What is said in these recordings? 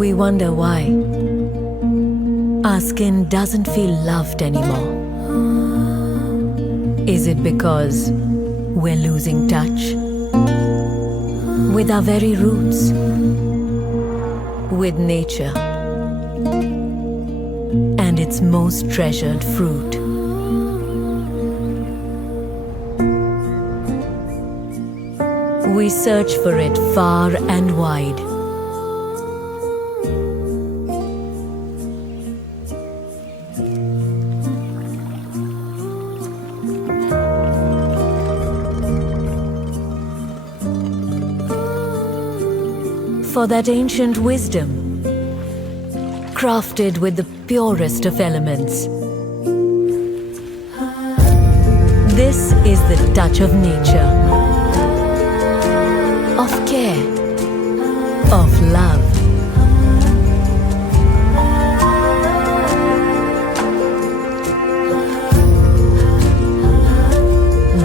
We wonder why our skin doesn't feel loved anymore. Is it because we're losing touch with our very roots, with nature and its most treasured fruit? We search for it far and wide. For that ancient wisdom, crafted with the purest of elements. This is the touch of nature, of care, of love.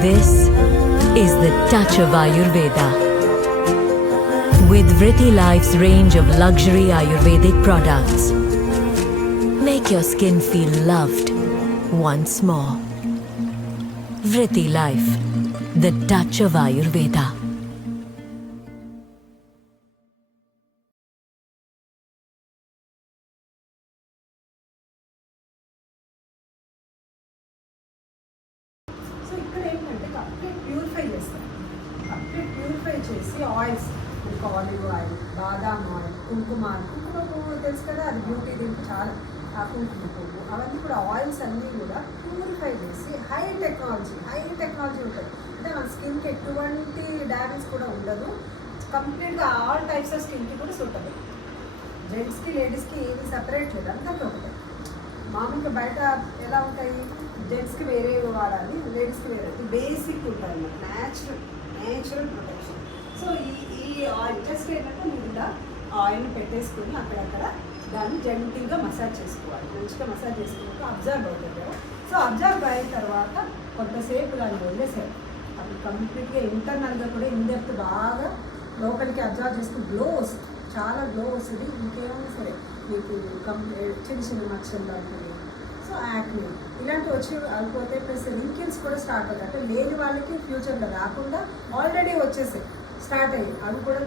This is the touch of Ayurveda. With Vritti Life's range of luxury Ayurvedic products, make your skin feel loved once more. Vritti Life, the touch of Ayurveda. So ఇక్కడ ఏంటంటే complete purify చేస్తాం. Complete purify చేసి oils, మీకు olive oil, బాదాం oil, కుంకుమ పువ్వు తెలుసు కదా, అది బ్యూటీ దీనికి చాలా. ఆ కుంకుమ పువ్వు అవన్నీ కూడా ఆయిల్స్ అన్నీ కూడా ప్యూరిఫై చేసి హై టెక్నాలజీ ఉంటుంది. అంటే మన స్కిన్కి ఎటువంటి డ్యామేజ్ కూడా ఉండదు. కంప్లీట్గా ఆల్ టైప్స్ ఆఫ్ స్కిన్కి కూడా సూటబుల్. జెంట్స్కి లేడీస్కి ఏది సపరేట్ లేదు, అందరికీ ఒకటే. మామూలుగా బయట ఎలా ఉంటాయి, జెంట్స్కి వేరే వాడాలి, లేడీస్కి వేరే. బేసిక్ ఉంటుంది అన్నమాట, న్యాచురల్ ప్రొటెక్షన్. సో ఈ ఆయిల్ జస్ట్ ఏంటంటే మీరు ఇలా ఆయిల్ని పెట్టేసుకొని అక్కడక్కడ దాన్ని జెంటిల్గా మసాజ్ చేసుకోవాలి. మంచిగా మసాజ్ చేసుకున్నాక అబ్జర్వ్ అవుతుంది కదా. సో అబ్జర్వ్ అయిన తర్వాత కొంతసేపు దాన్ని వదిలేసారు. అప్పుడు కంప్లీట్గా ఇంటర్నల్గా కూడా ఇండెప్త్ బాగా లోపలికి అబ్జర్వ్ చేసుకుని గ్లో వస్తుంది, చాలా గ్లో వస్తుంది. ఇంకేమైనా సరే మీకు చిన్న మచ్చలు లాంటివి, సో యాక్ని ఇలాంటివి వచ్చి అయిపోతే, ప్లస్ రింకిల్స్ కూడా స్టార్ట్ అవుతాయి. అంటే లేని వాళ్ళకి ఫ్యూచర్లో రాకుండా ఆల్రెడీ వచ్చేసాయి, స్టార్ట్ అయ్యి అవి కూడా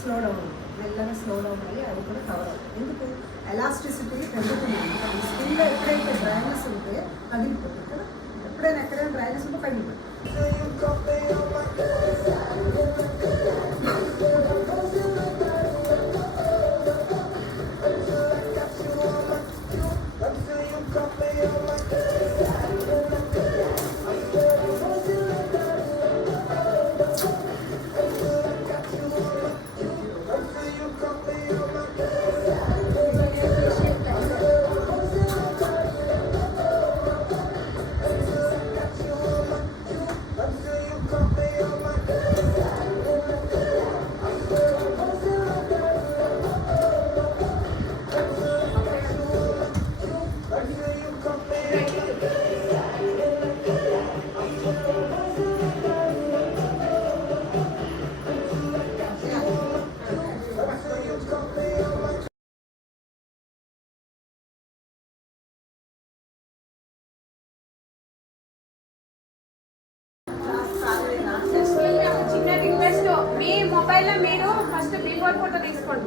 స్లో డౌన్, మెల్లగా స్లో డౌన్ అయ్యి అవి కూడా కవర్ అవుతాయి. ఎందుకు? ఎలాస్టిసిటీ పెరుగుతుంది. స్కిన్లో ఎక్కడైతే డ్రైనెస్ ఉంటే పగిలిపోతుంది కదా, ఎక్కడైనా డ్రైనెస్ ఉంటే పగిలిపోతుంది. మీ మొబైల్లో మీరు ఫస్ట్ బిఫోర్ ఫోటో తీసుకోండి.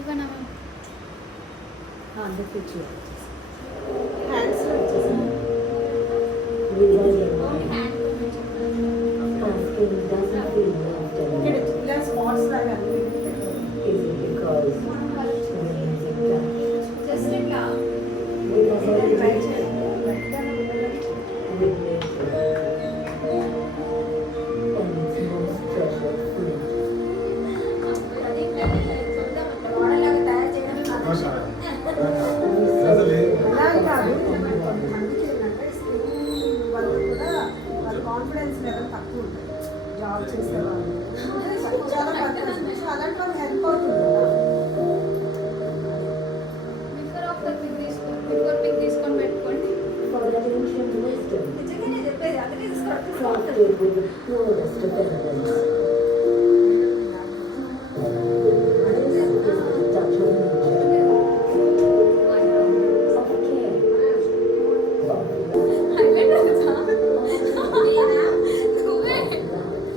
ఇవ్వనా అందుకు హ్యాండ్స్లో వచ్చేసింది. ఇక్కడ ఇలా స్పాట్స్ లాగా జస్ట్ ఇట్లా ట్రై చేయండి. అది మోడల్లాగా తయారు చేయడం ఇలా కాదు, కొంతమందికి ఏంటంటే స్కిన్ వల్ల కూడా వాళ్ళ కాన్ఫిడెన్స్ లెవెల్ తక్కువ ఉంటుంది. జాబ్ చేసేవాళ్ళు చాలా పడుతుంది. సో అలాంటి వాళ్ళు హెల్ప్ అవుతుంది కదా. బిఫోర్ పిక్ తీసుకొని పెట్టుకోండి. నిజంగానే చెప్పేది అందుకే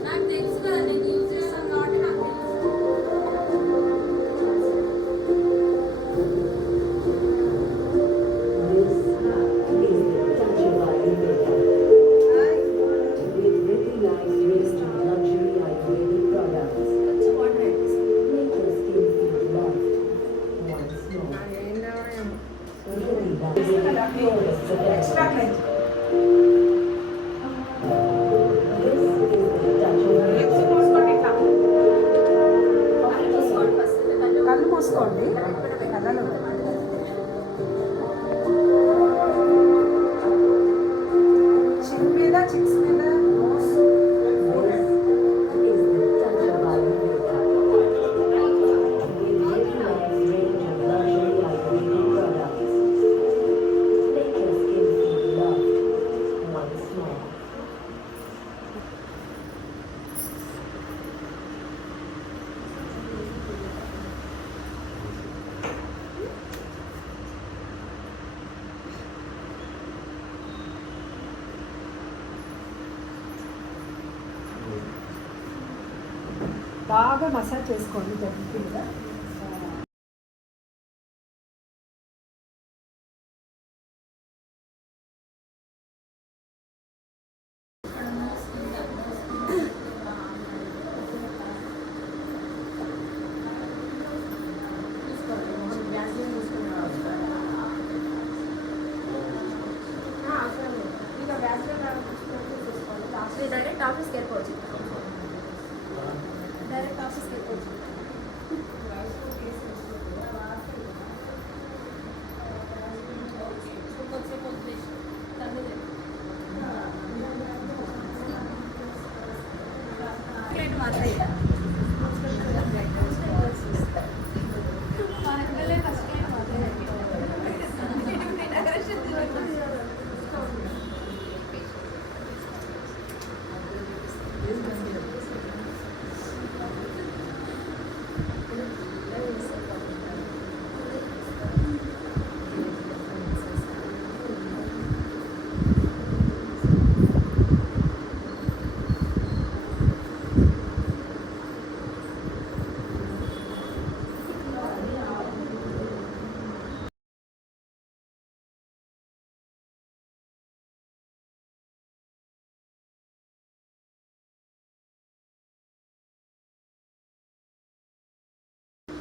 నాకు తెలుసు కదా నేను యూజ్ చేస్తాను కాబట్టి నాకు తెలుసు. కొంచెం వాటర్ యాడ్ చేస్తాను. ఎక్స్ట్రా క్లెన్స్ తీసుకోండి ఫస్ట్ కళ్ళు మూసుకోండి. కళ్ళలో చిన్ మీద చిక్స్ మీద నోస్ బాగా మసాజ్ చేసుకోండి జంతువులుగా. డైరెక్ట్ ఆఫీస్కి వెళ్ళిపోవచ్చు. డైరెక్ట్ ఆఫీస్కి వెళ్ళిపోవచ్చు. కొద్దిసేపు వదిలేసి తగ్గుతుంది. మాట్లాడి ఫస్ట్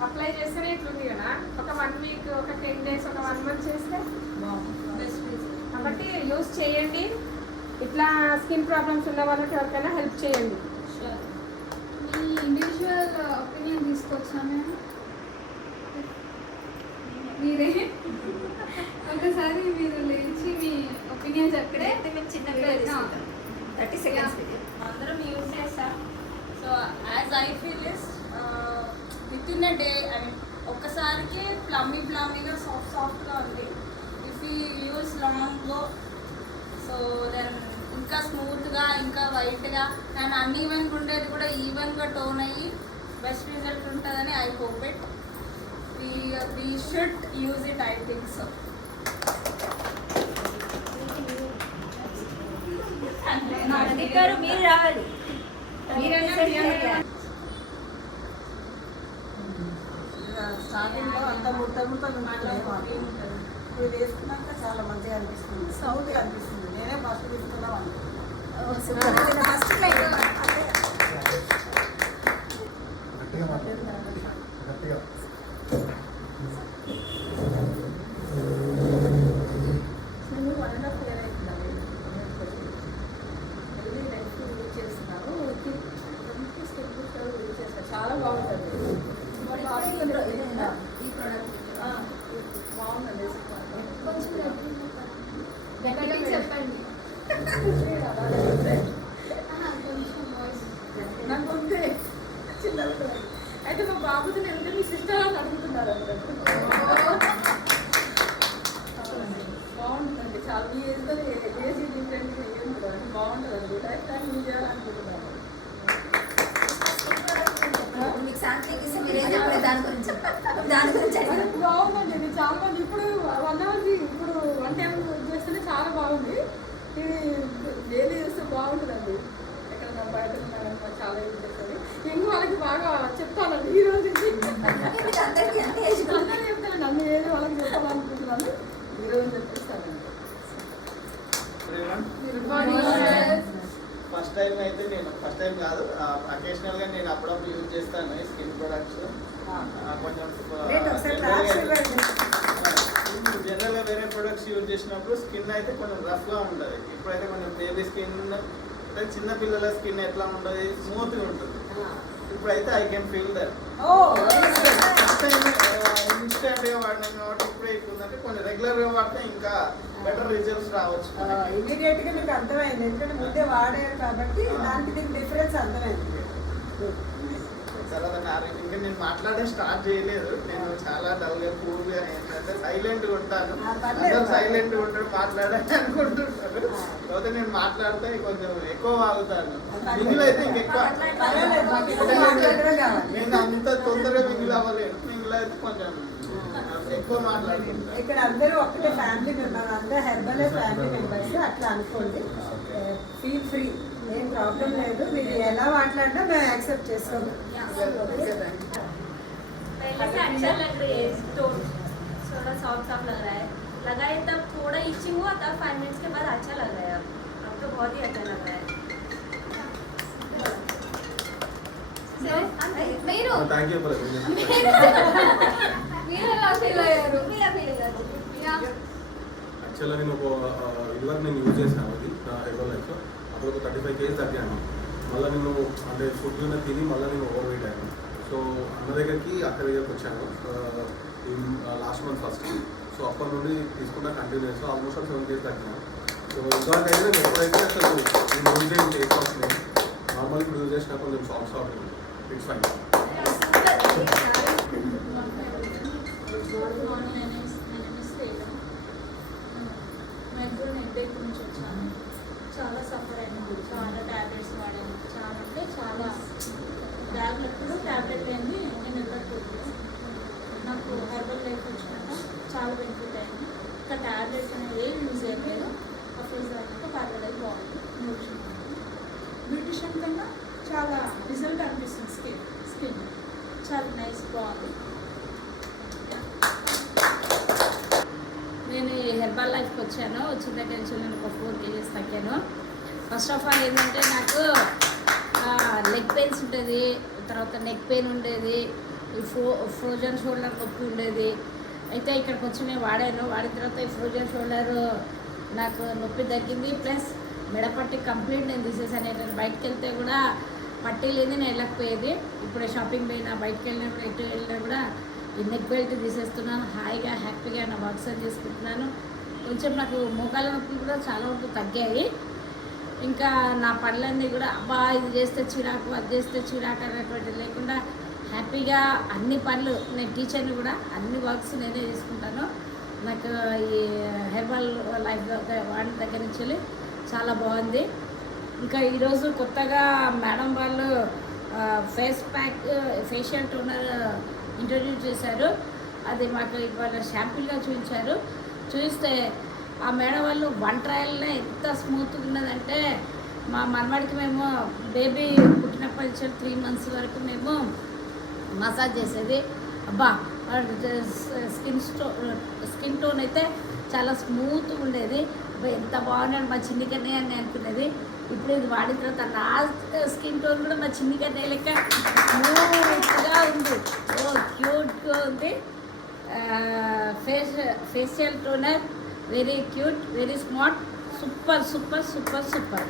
అప్లై చేస్తేనే ఇట్లుంది కదా. ఒక 1 వీక్, ఒక 10 days, ఒక 1 month చేస్తే కాబట్టి యూస్ చేయండి. ఇట్లా స్కిన్ ప్రాబ్లమ్స్ ఉన్న వాళ్ళకి ఎవరికైనా హెల్ప్ చేయండి. మీ ఇండివిజువల్ ఒపీనియన్ తీసుకొచ్చా మేము మీరే ఒకసారి మీరు లేచి మీ ఒపీనియన్ చెప్తే మేము చిన్న వీడియో తీసుకుంటాం. 30 seconds వీడియో అందరం యూజ్ చేస్తాం. So as I feel is within a day, I mean ఒక్కసారికి ప్లమ్మీగా సాఫ్ట్గా ఉంది. If you use long so then ఇంకా స్మూత్గా, ఇంకా వైట్గా అండ్ అన్ఈవెన్గా ఉండేది కూడా ఈవెన్గా టోన్ అయ్యి బెస్ట్ రిజల్ట్ ఉంటుందని I hope it. We should use it, I think so. మీరు రావాలి. మీరైనా స్టార్టింగ్లో అంత ముడతలు ఉంటుంది. ఇప్పుడు ఇది వేసుకున్నాక చాలా మంచిగా అనిపిస్తుంది, సౌండ్గా అనిపిస్తుంది. నేనే ఫస్ట్ తీసుకున్నాను ఫస్ట్ గట్టిగా చాలా బాగుంటుంది. గట్టిగా చెప్పండి. నాకు ఉంది చిన్నది. అయితే మా బాబుతో వెళ్తే మీ సిస్టర్ అని అడుగుతున్నారు. బాగుంటుందండి చాలా. మీ ఏజ్లో ఏజీ డిఫరెంట్గా ఏం బాగుంటుందండి. లైఫ్ టైం యూజ్ చేయాలనుకుంటున్నాను. మీకు శాంతింగ్ ఇస్తే మీరేం చెప్పలేదు దాని గురించి బాగుందండి. ఇది చాలా మంది ఇప్పుడు 1 అవర్ది ఇప్పుడు 1 టైం చేస్తేనే చాలా బాగుంది. ఇది డైలీ చేస్తే బాగుంటుందండి. ఎక్కడ బయట చాలా యూజ్ చేస్తుంది. ఇంకో వాళ్ళకి బాగా చెప్తానండి ఈ రోజు అందరూ చెప్తానండి. అన్ని ఏది వాళ్ళకి చెప్పాలనుకుంటున్నాను. ఈ రోజు చెప్పేస్తానండి. ఫస్ట్ టైం అయితే నేను ఫస్ట్ టైం కాదు, అకేషనల్గా నేను అప్పుడప్పుడు యూజ్ చేస్తాను ఈ స్కిన్ ప్రొడక్ట్స్. కొంచెం జనరల్గా వేరే ప్రొడక్ట్స్ యూజ్ చేసినప్పుడు స్కిన్ అయితే కొంచెం రఫ్గా ఉంటుంది. ఇప్పుడైతే కొంచెం బేబీ స్కిన్ అంటే చిన్న పిల్లల స్కిన్ ఎట్లా ఉంటుంది, స్మూత్గా ఉంటుంది. ఇప్పుడైతే ఐ కెన్ ఫీల్ దట్. ఇన్స్టెంట్గా వాడినాం కాబట్టి ఇప్పుడే ఎక్కువ ఉందంటే కొంచెం రెగ్యులర్గా వాడితే ఇంకా బెటర్ రిజల్ట్స్ రావచ్చు. ఇమీడియట్గా మీకు అర్థమైంది, ఎందుకంటే ముందే వాడారు కాబట్టి దానికి దీనికి డిఫరెన్స్ అర్థమైంది. తర్వాత ఇంకా నేను మాట్లాడే స్టార్ట్ చేయలేదు. నేను చాలా డల్గా కూల్గా ఏంటంటే సైలెంట్గా ఉంటాను. అందరూ సైలెంట్గా ఉంటాడు మాట్లాడాలి అనుకుంటుంటారు. తర్వాత నేను మాట్లాడితే కొంచెం ఎక్కువ వాగుతాను. మింగిల్ అయితే ఇంకెక్కువ. నేను అంత తొందరగా మింగిల్ అవ్వలేను. మింగిల్ అయితే కొంచెం ఎక్కువ మాట్లాడుకుంటాను. ఇక్కడ అందరూ ఒకటే ఫ్యామిలీ మెంబర్, అందరూ హెర్బల్ ఫ్యామిలీ మెంబర్స్. అట్లా అనుకోండి, ఫీల్ ఫ్రీ, ఏం ప్రాబ్లం లేదు. మీరు ఎలా మాట్లాడినా మేము యాక్సెప్ట్ చేస్తాము. पहले से अच्छा लग रही है टोन, थोड़ा सॉफ्ट सॉफ्ट लग रहा है. लगाए तब थोड़ा इचिंग हुआ, तब 5 मिनट्स के बाद अच्छा लग रहा है. अब तो बहुत ही अच्छा लग रहा है. మీరు థ్యాంక్ యూ మీరు ఎలా ఫీల్ అయ్యారు? యాక్చువల్గా నేను ఇదివరకు నేను యూజ్ చేశాను అది నా హెయిర్ లైఫ్లో. అప్పుడు ఒక 35 kg తగ్గాను. మళ్ళీ నేను అంటే ఫుడ్ తిని మళ్ళీ నేను ఓవర్ వెయిట్ అయ్యాను. సో అన్న దగ్గరికి అక్కడ దగ్గరికి వచ్చాను లాస్ట్ మంత్ ఫస్ట్. సో అప్పటి నుండి తీసుకుంటా కంటిన్యూస్ ఆల్మోస్ట్ 7 kg తగ్గినాను. సో ఇంతవరకు అయితే నేను ఎప్పుడైతే అసలు నేను యూజ్ చేసిన టేస్ట్ వస్తుంది. నార్మల్ ఇప్పుడు యూజ్ చేసినా కొంచెం soft soft it's fine. Neck నుంచి వచ్చాను. చాలా సఫర్ అయింది, చాలా ట్యాబ్లెట్స్ వాడాను. చాలా అంటే చాలా ట్యాబ్లెట్లు ట్యాబ్లెట్ అయింది. నేను ఎక్కడికి నాకు హెర్బల్ లైఫ్ వచ్చినాక చాలా బెనిఫిట్ అయింది. ఇంకా ట్యాబ్లెట్స్ అనేది ఏం యూజ్ చేయలేదు. ఆ ఫేస్ అయినాక పర్వాలేదు, బాగుంది. బ్యూటిషియన్ కన్నా చాలా రిజల్ట్ అనిపిస్తుంది. స్కిన్ చాలా నైస్, బాగుంది. నేను ఈ హెర్బల్ లైఫ్కి వచ్చాను. వచ్చిన దగ్గర నుంచి నేను ఒక 4 kgs తగ్గాను. ఫస్ట్ ఆఫ్ ఆల్ ఏంటంటే నాకు లెగ్ పెయిన్స్ ఉంటుంది, తర్వాత నెక్ పెయిన్ ఉండేది, ఫ్రోజన్ షోల్డర్ నొప్పి ఉండేది. అయితే ఇక్కడికి వచ్చి నేను వాడాను. వాడిన తర్వాత ఈ ఫ్రోజన్ షోల్డర్ నాకు నొప్పి తగ్గింది. ప్లస్ మెడపట్టి కంప్లీట్ నేను తీసేసాను. ఏంటంటే బయటకు వెళ్తే కూడా పట్టీ లేదు, నేను వెళ్ళకపోయేది. ఇప్పుడు షాపింగ్ పోయినా బయటకు వెళ్ళినప్పుడు ఎటు వెళ్ళినా కూడా ఈ నెక్ బెల్ట్ తీసేస్తున్నాను. హాయిగా హ్యాపీగా నా వర్క్స్ చేసుకుంటున్నాను. కొంచెం నాకు మోకాళ్ళ నొప్పులు కూడా చాలా వరకు తగ్గాయి. ఇంకా నా పనులన్నీ కూడా అబ్బా ఇది చేస్తే చిరాకు, అది చేస్తే చిరాకు అనేటువంటి లేకుండా హ్యాపీగా అన్ని పనులు, నేను టీచర్ని కూడా అన్ని వర్క్స్ నేనే చేసుకుంటాను. నాకు ఈ హెర్బల్ లైఫ్ వాడిన దగ్గర నుంచి చాలా బాగుంది. ఇంకా ఈరోజు కొత్తగా మేడం వాళ్ళు face pack, facial toner introduce చేశారు. అది మాకు ఇవాళ షాంపుల్గా చూపించారు. చూస్తే ఆ మేడం వాళ్ళు 1 ట్రయల్లో ఎంత స్మూత్గా ఉన్నదంటే మా మనవాడికి మేము బేబీ పుట్టినప్పటి నుంచి 3 months వరకు మేము మసాజ్ చేసేది. అబ్బా స్కిన్ టోన్ అయితే చాలా స్మూత్గా ఉండేది. అబ్బా ఎంత బాగున్నాడు మా చిన్ని కన్నయ్య అని అనుకునేది. ఇప్పుడు ఇది వాడిన తర్వాత నా స్కిన్ టోన్ కూడా మా చిన్ని కన్నయ్య లెక్క స్మూత్గా ఉంది. ఓ క్యూట్గా ఉంది. Facial toner very cute, very smart, super super super super.